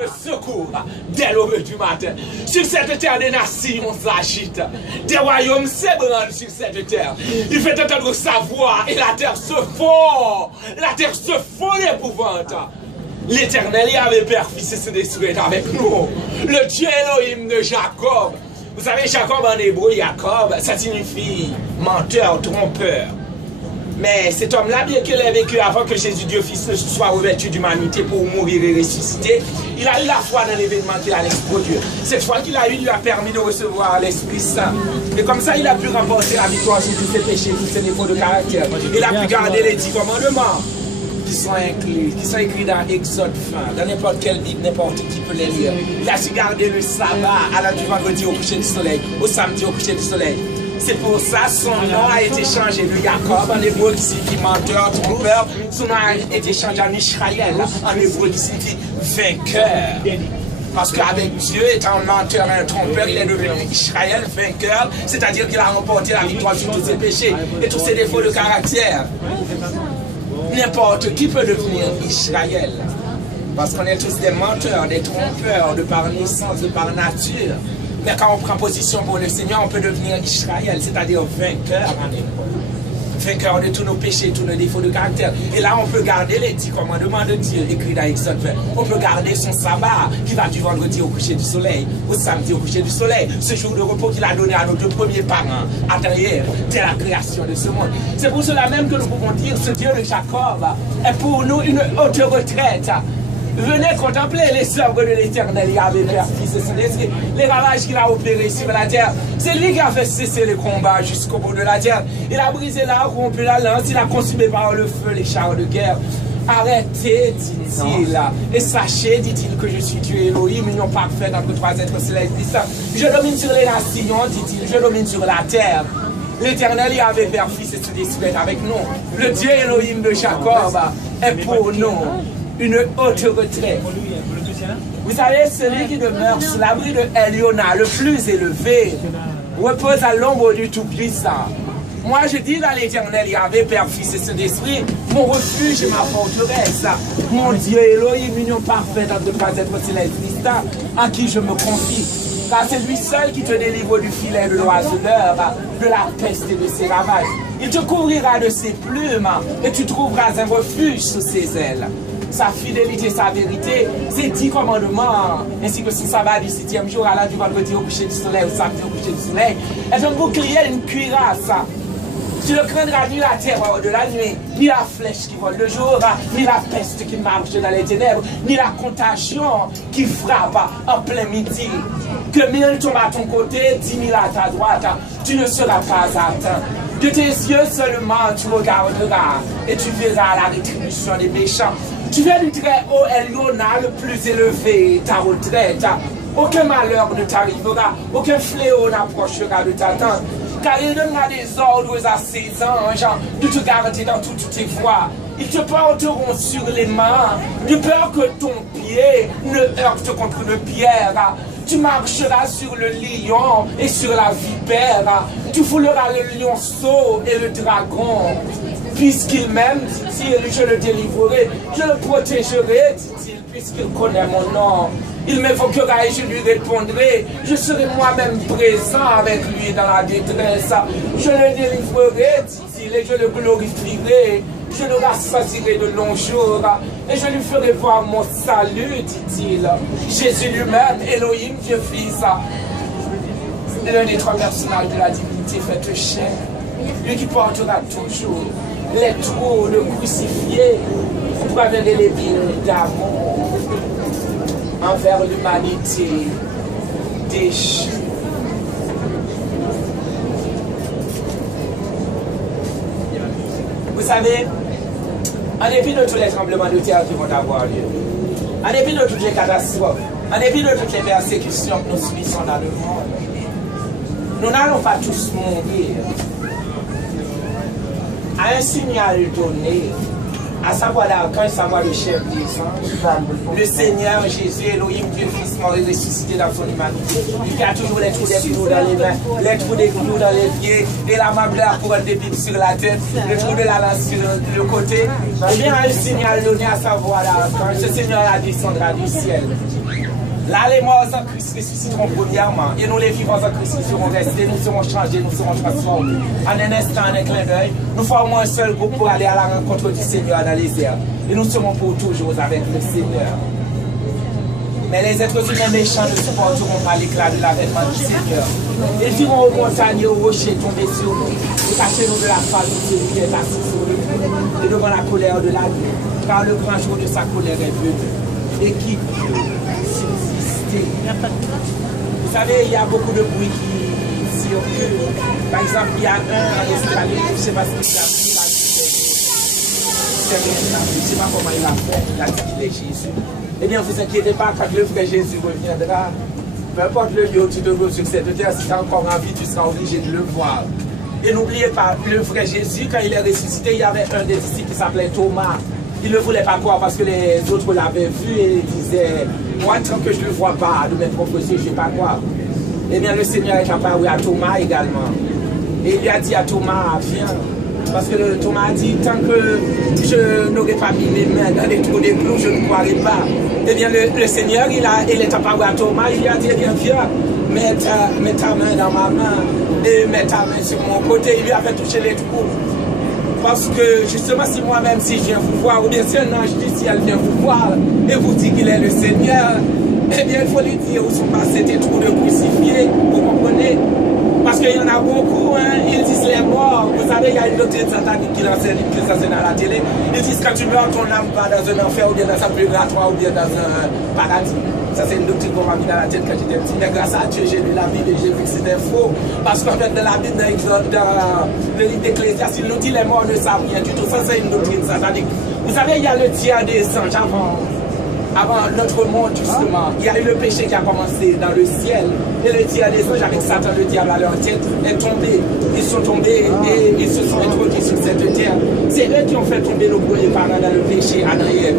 Le secours dès l'aube du matin. Sur cette terre, des nations s'agitent. Des royaumes s'ébranlent sur cette terre. Il fait entendre sa voix et la terre se fond. La terre se fond d'épouvante. L'Éternel y avait Père, Fils et Saint-Esprit avec nous. Le Dieu Elohim de Jacob. Vous savez, Jacob en hébreu, Jacob, ça signifie menteur, trompeur. Mais cet homme-là, bien qu'il ait vécu avant que Jésus Dieu Fils soit revêtu d'humanité pour mourir et ressusciter, il a eu la foi dans l'événement qu'il allait produire. Cette foi qu'il a eu lui a permis de recevoir l'Esprit Saint. Et comme ça, il a pu remporter la victoire sur tous ses péchés, tous ses défauts de caractère. Il a pu garder les 10 commandements qui sont écrits dans Exode 20, dans n'importe quelle Bible, n'importe qui peut les lire. Il a su garder le sabbat à la du vendredi au coucher du soleil, au samedi au coucher du soleil. C'est pour ça que son nom a été changé de Jacob en hébreu qui signifie menteur, trompeur. Son nom a été changé en Israël en hébreu qui signifie vainqueur. Parce qu'avec Dieu, étant un menteur et un trompeur, il est devenu Israël, vainqueur, c'est-à-dire qu'il a remporté la victoire sur tous ses péchés et tous ses défauts de caractère. N'importe qui peut devenir Israël. Parce qu'on est tous des menteurs, des trompeurs, de par naissance, de par nature. Mais quand on prend position pour le Seigneur, on peut devenir Israël, c'est-à-dire vainqueur en hébreu. Vainqueur de tous nos péchés, tous nos défauts de caractère. Et là, on peut garder les 10 commandements de Dieu, écrits dans Exode 20. On peut garder son sabbat, qui va du vendredi au coucher du soleil, au samedi au coucher du soleil. Ce jour de repos qu'il a donné à nos 2 premiers parents, Adam et Ève, dès la création de ce monde. C'est pour cela même que nous pouvons dire, ce Dieu de Jacob est pour nous une haute retraite. Venez contempler les œuvres de l'Éternel, Yahvé, Père, Fils et Saint-Esprit, les ravages qu'il a opérés sur la terre. C'est lui qui a fait cesser les combats jusqu'au bout de la terre. Il a brisé l'arc, rompu la lance, il a consumé par le feu les chars de guerre. Arrêtez, dit-il, et sachez, dit-il, que je suis Dieu Elohim, union parfaite entre 3 êtres célestes. Je domine sur les nations, dit-il, je domine sur la terre. L'Éternel Yahvé, Père, Fils et Saint-Esprit avec nous. Le Dieu Elohim de Jacob est pour nous une haute retraite. Vous savez, celui qui demeure sous l'abri de Eliona, le plus élevé, repose à l'ombre du Tout-Puissant. Moi, je dis dans l'Éternel Yahvé, Père, Fils et Saint-Esprit, mon refuge et ma forteresse, mon Dieu Elohim, union parfaite entre 3 êtres célestes distincts, à qui je me confie. Car c'est lui seul qui te délivre du filet de l'oiseleur, de la peste et de ses ravages. Il te couvrira de ses plumes et tu trouveras un refuge sous ses ailes. Sa fidélité, sa vérité, ses 10 commandements, ainsi que son sabbat du 7e jour, à l'heure du vendredi au coucher du soleil, au samedi au coucher du soleil, est un bouclier, une cuirasse. Tu ne craindras ni la terreur de la nuit, ni la flèche qui vole le jour, ni la peste qui marche dans les ténèbres, ni la contagion qui frappe en plein midi. Que 1000 tombent à ton côté, 10 000 à ta droite, tu ne seras pas atteint. De tes yeux seulement tu regarderas et tu verras la rétribution des méchants. Tu viens du très haut Eliona, le plus élevé, ta retraite. Aucun malheur ne t'arrivera, aucun fléau n'approchera de ta tente. Car il donnera des ordres à ses anges de te garder dans toutes tes voies. Ils te porteront sur les mains, de peur que ton pied ne heurte contre une pierre. Tu marcheras sur le lion et sur la vipère. Tu fouleras le lionceau et le dragon. Puisqu'il m'aime, dit-il, je le délivrerai. Je le protégerai, dit-il, puisqu'il connaît mon nom. Il m'évoquera et je lui répondrai. Je serai moi-même présent avec lui dans la détresse. Je le délivrerai, dit-il, et je le glorifierai. Je le rassasierai de longs jours et je lui ferai voir mon salut, dit-il. Jésus lui-même, Elohim, Dieu Fils, l'un des 3 personnages de la divinité faite chair. Lui qui portera toujours les trous de crucifiés pour amener les vignes d'amour envers l'humanité déchue. Vous savez, en dépit de tous les tremblements de terre qui vont avoir lieu, en dépit de toutes les catastrophes, en dépit de toutes les persécutions que nous subissons dans le monde, nous n'allons pas tous mourir. À un signal donné, à savoir l'archange, savoir le chef des anges, le Seigneur Jésus, Elohim, Dieu Fils, mort et ressuscité dans son humanité. Il a toujours les trous des clous dans les mains, les trous des clous dans les pieds, et la main de la couronne d'épines sur la tête, le trou de la lance sur le côté. Eh bien, un signal donné à savoir l'archange, ce Seigneur la descendra du ciel. Là, les morts en Christ ressusciteront premièrement, et nous les vivants en Christ qui seront restés, nous serons changés, nous serons transformés. En un instant, en un clin d'œil, nous formons un seul groupe pour aller à la rencontre du Seigneur dans les airs. Et nous serons pour toujours avec le Seigneur. Mais les êtres humains méchants ne supporteront pas l'éclat de l'avènement du Seigneur. Ils diront aux montagnes et aux rochers tomber sur nous, et cachez-nous de la face de celui qui est assis sur le trône, et devant la colère de la nuit, car le grand jour de sa colère est venu. Et qui vous savez, il y a beaucoup de bruit qui circule. Par exemple, il y a un en Australie, je ne sais pas ce qu'il a fait, je ne sais pas comment il a fait, il a dit qu'il est Jésus. Eh bien, vous inquiétez pas, quand le frère Jésus reviendra, peu importe le lieu où tu te trouves sur cette terre, si tu as encore envie, tu seras obligé de le voir. Et n'oubliez pas, le frère Jésus, quand il est ressuscité, il y avait un des disciples qui s'appelait Thomas. Il ne voulait pas croire parce que les autres l'avaient vu et disaient, moi, tant que je ne le vois pas de mes propres yeux, je ne vais pas croire. Eh bien, le Seigneur est apparu à Thomas également. Et il lui a dit à Thomas, viens. Parce que Thomas a dit, tant que je n'aurai pas mis mes mains dans les trous des clous, je ne croirai pas. Eh bien, le Seigneur, il est apparu à Thomas, il lui a dit, eh bien, viens, mets ta main dans ma main et mets ta main sur mon côté. Il lui avait touché les trous. Parce que justement, si moi-même, si je viens vous voir, ou bien si un ange du ciel vient vous voir et vous dit qu'il est le Seigneur, eh bien, il faut lui dire où sont passés tes trous de crucifiés, vous comprenez? Parce qu'il y en a beaucoup, hein, ils disent les morts. Vous savez, il y a une doctrine satanique qui l'enseigne à la télé. Ils disent quand tu meurs, ton âme va dans un enfer, ou bien dans un purgatoire, ou bien dans un paradis. Ça, c'est une doctrine qu'on m'a mis dans la tête quand j'étais petit. Mais grâce à Dieu, j'ai lu la Bible et j'ai vu que c'était faux. Parce qu'en fait, dans la Bible, dans le livre d'Ecclésiaste, il nous dit les morts ne savent rien du tout. Ça, c'est une doctrine satanique. Vous savez, il y a le tiers des anges avant notre monde, justement. Il y a eu le péché qui a commencé dans le ciel. Et le tiers des anges, avec Satan, le diable à leur tête, est tombé. Ils sont tombés et ils se sont introduits sur cette terre. C'est eux qui ont fait tomber nos premiers parents dans le péché, Adam et Ève.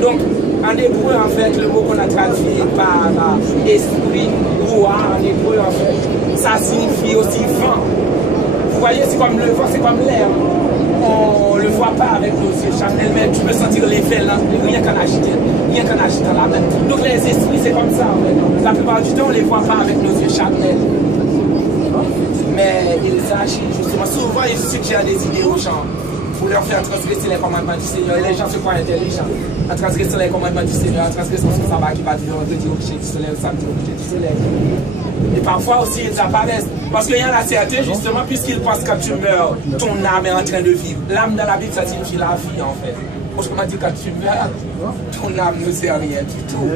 Donc, en hébreu, en fait, le mot qu'on a traduit par esprit, roua, en hébreu, en fait, ça signifie aussi vent. Vous voyez, c'est comme le vent, c'est comme l'air. On ne le voit pas avec nos yeux charnels, mais tu peux sentir l'effet, rien qu'en agitant la main. Donc les esprits, c'est comme ça, en fait. La plupart du temps, on ne les voit pas avec nos yeux charnels. Mais ils agissent, justement. Souvent, ils suggèrent des idées aux gens pour leur faire transgresser les commandements du Seigneur. Et les gens se croient intelligents. En transgressant les commandements du Seigneur, en transgressant son sabbat qui va du vendredi au coucher du soleil, au samedi au coucher du soleil. Et parfois aussi, ils apparaissent. Parce qu'il y en a certains, justement, puisqu'ils pensent que quand tu meurs, ton âme est en train de vivre. L'âme dans la Bible, ça signifie la vie, en fait. Autrement dit, quand tu meurs, ton âme ne sert rien du tout.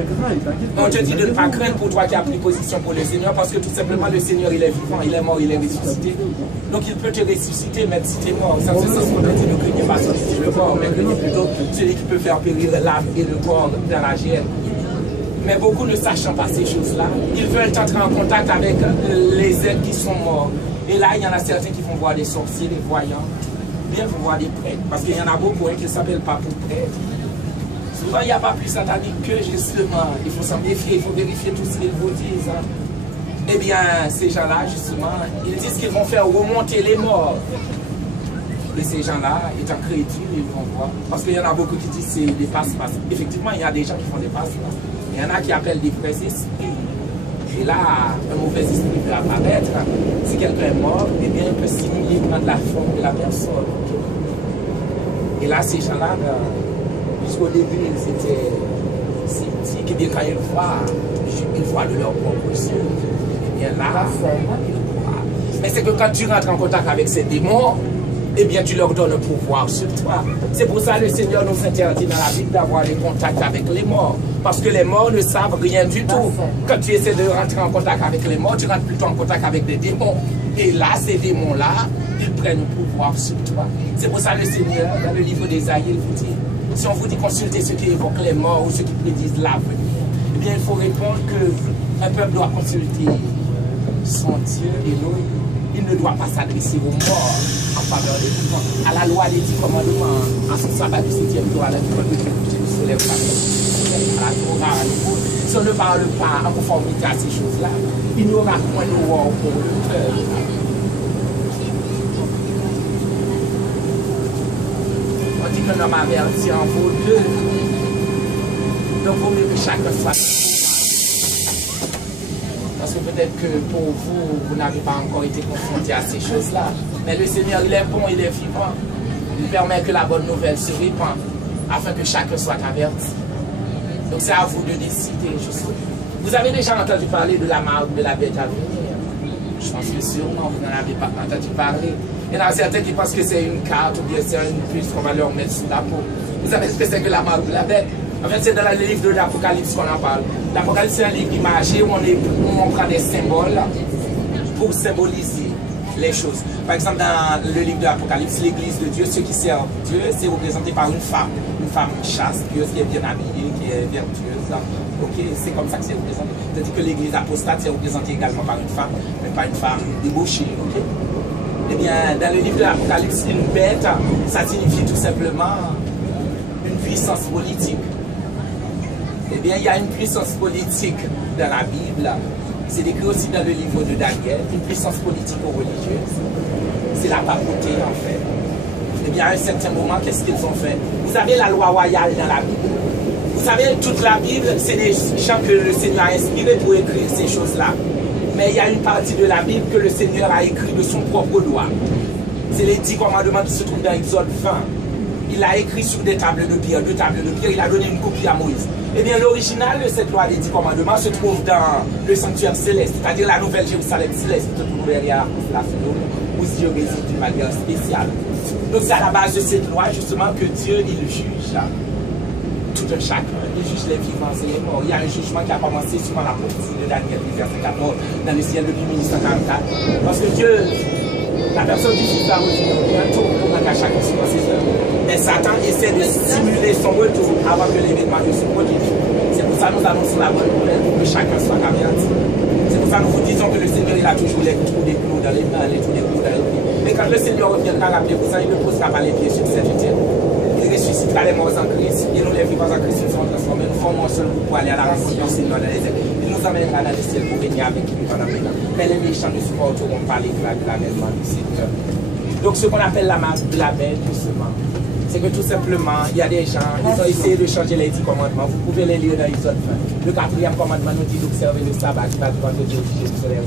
On te dit de ne pas craindre pour toi qui as pris position pour le Seigneur, parce que tout simplement, le Seigneur, il est vivant, il est mort, il est ressuscité. Donc, il peut te ressusciter, même si tu es mort. Ça, c'est ce qu'on te dit, ne craignez pas celui le corps, mais craignez plutôt celui qui peut faire périr l'âme et le corps dans la géhenne. Mais beaucoup ne sachant pas ces choses-là, ils veulent entrer en contact avec les êtres qui sont morts. Et là, il y en a certains qui vont voir des sorciers, des voyants, bien vont voir des prêtres. Parce qu'il y en a beaucoup qui ne s'appellent pas pour prêtres. Souvent, il n'y a pas plus satanique que justement, il faut s'en méfier, il faut vérifier tout ce qu'ils vous disent. Hein. Eh bien, ces gens-là, justement, ils disent qu'ils vont faire remonter les morts. Et ces gens-là, étant crédules, ils vont voir. Parce qu'il y en a beaucoup qui disent que c'est des passe-passe. Effectivement, il y a des gens qui font des passe-passe. Il y en a qui appellent des vrais esprits. Et là, un mauvais esprit peut apparaître. Si quelqu'un est mort, eh bien, il peut simuler de la forme de la personne. Et là, ces gens-là, jusqu'au début, ils étaient sceptiques. Et bien, quand ils voient de leur propre yeux, eh bien là, ils croient. Mais c'est que quand tu rentres en contact avec ces démons, eh bien, tu leur donnes un pouvoir sur toi. C'est pour ça que le Seigneur nous interdit dans la Bible d'avoir des contacts avec les morts. Parce que les morts ne savent rien du tout. Quand tu essaies de rentrer en contact avec les morts, tu rentres plutôt en contact avec des démons. Et là, ces démons-là, ils prennent le pouvoir sur toi. C'est pour ça que le Seigneur, dans le livre d'Ésaïe, il vous dit, si on vous dit consulter ceux qui évoquent les morts ou ceux qui prédisent l'avenir, eh bien, il faut répondre qu'un peuple doit consulter son Dieu et l'autre. il ne doit pas s'adresser aux morts en faveur des vivants. À la loi des 10 commandements, en ce sabbat du 7e jour, à la fin de Dieu, tu ne soulèves pas. À la Torah, à nouveau. Si on ne parle pas en conformité à ces choses-là, il n'y aura point de roi pour le cœur. On dit qu'un homme averti en vaut deux. Donc, il vaut mieux que chacun soit. Parce que peut-être que pour vous, vous n'avez pas encore été confronté à ces choses-là. Mais le Seigneur, il est bon, il est vivant. Il permet que la bonne nouvelle se répande afin que chacun soit averti. Donc c'est à vous de décider. Vous avez déjà entendu parler de la marque de la bête à venir. Je pense que sûrement vous n'en avez pas entendu parler. Il y en a certains qui pensent que c'est une carte ou bien c'est une puce qu'on va leur mettre sous la peau. Vous savez ce que c'est que la marque de la bête? En fait, c'est dans le livre de l'Apocalypse qu'on en parle. L'Apocalypse, c'est un livre imagé où on prend des symboles pour symboliser les choses. Par exemple, dans le livre de l'Apocalypse, l'Église de Dieu, ceux qui servent Dieu, c'est représenté par une femme chaste, pieuse, qui est bien habillée, qui est vertueuse. Ok, c'est comme ça que c'est représenté. C'est-à-dire que l'Église apostate, c'est représenté également par une femme, mais pas une femme débauchée. Ok? Eh bien, dans le livre de l'Apocalypse, une bête, ça signifie tout simplement une puissance politique. Eh bien, il y a une puissance politique dans la Bible. C'est décrit aussi dans le livre de Daniel, une puissance politico-religieuse. C'est la papauté, en fait. Eh bien, à un certain moment, qu'est-ce qu'ils ont fait? Vous avez la loi royale dans la Bible. Vous savez, toute la Bible, c'est des gens que le Seigneur a inspirés pour écrire ces choses-là. Mais il y a une partie de la Bible que le Seigneur a écrit de son propre doigt. C'est les 10 commandements qui se trouvent dans Exode 20. Il a écrit sur des tables de pierre, 2 tables de pierre, il a donné une copie à Moïse. Eh bien, l'original de cette loi des 10 commandements se trouve dans le sanctuaire céleste, c'est-à-dire la nouvelle Jérusalem céleste, qui se trouve derrière la Soudome, où Dieu réside d'une manière spéciale. Donc, c'est à la base de cette loi, justement, que Dieu, il juge tout un chacun. Il juge les vivants et les morts. Il y a un jugement qui a commencé suivant la prophétie de Daniel, verset 14, dans le ciel depuis 1844. Parce que Dieu, la personne du Fils va revenir bientôt pour qu'à chacun soit ses œuvres. Mais Satan essaie de stimuler son retour avant que l'événement ne se produise. C'est pour ça que nous annonçons la bonne nouvelle pour que chacun soit averti. C'est pour ça que nous vous disons que le Seigneur il a toujours les trous des clous dans les mains, les trous des clous dans les pieds. Mais quand le Seigneur reviendra, rappelez-vous ça, il ne posera pas les pieds sur cette terre. Il ressuscitera les morts en Christ. Et nous les vivants en Christ nous sommes transformés. Nous formons un seul groupe pour aller à la rencontre du Seigneur dans les airs. Il nous amènera dans les ciels pour venir avec lui pendant maintenant. Mais les méchants ne supporteront pas l'éclat de l'avènement du Seigneur. Donc ce qu'on appelle la marque de la bête, justement, c'est que tout simplement, il y a des gens, ils ont essayé de changer les 10 commandements. Vous pouvez les lire dans les autres. Le 4e commandement nous dit d'observer le sabbat qui va devant Dieu, Jérusalem,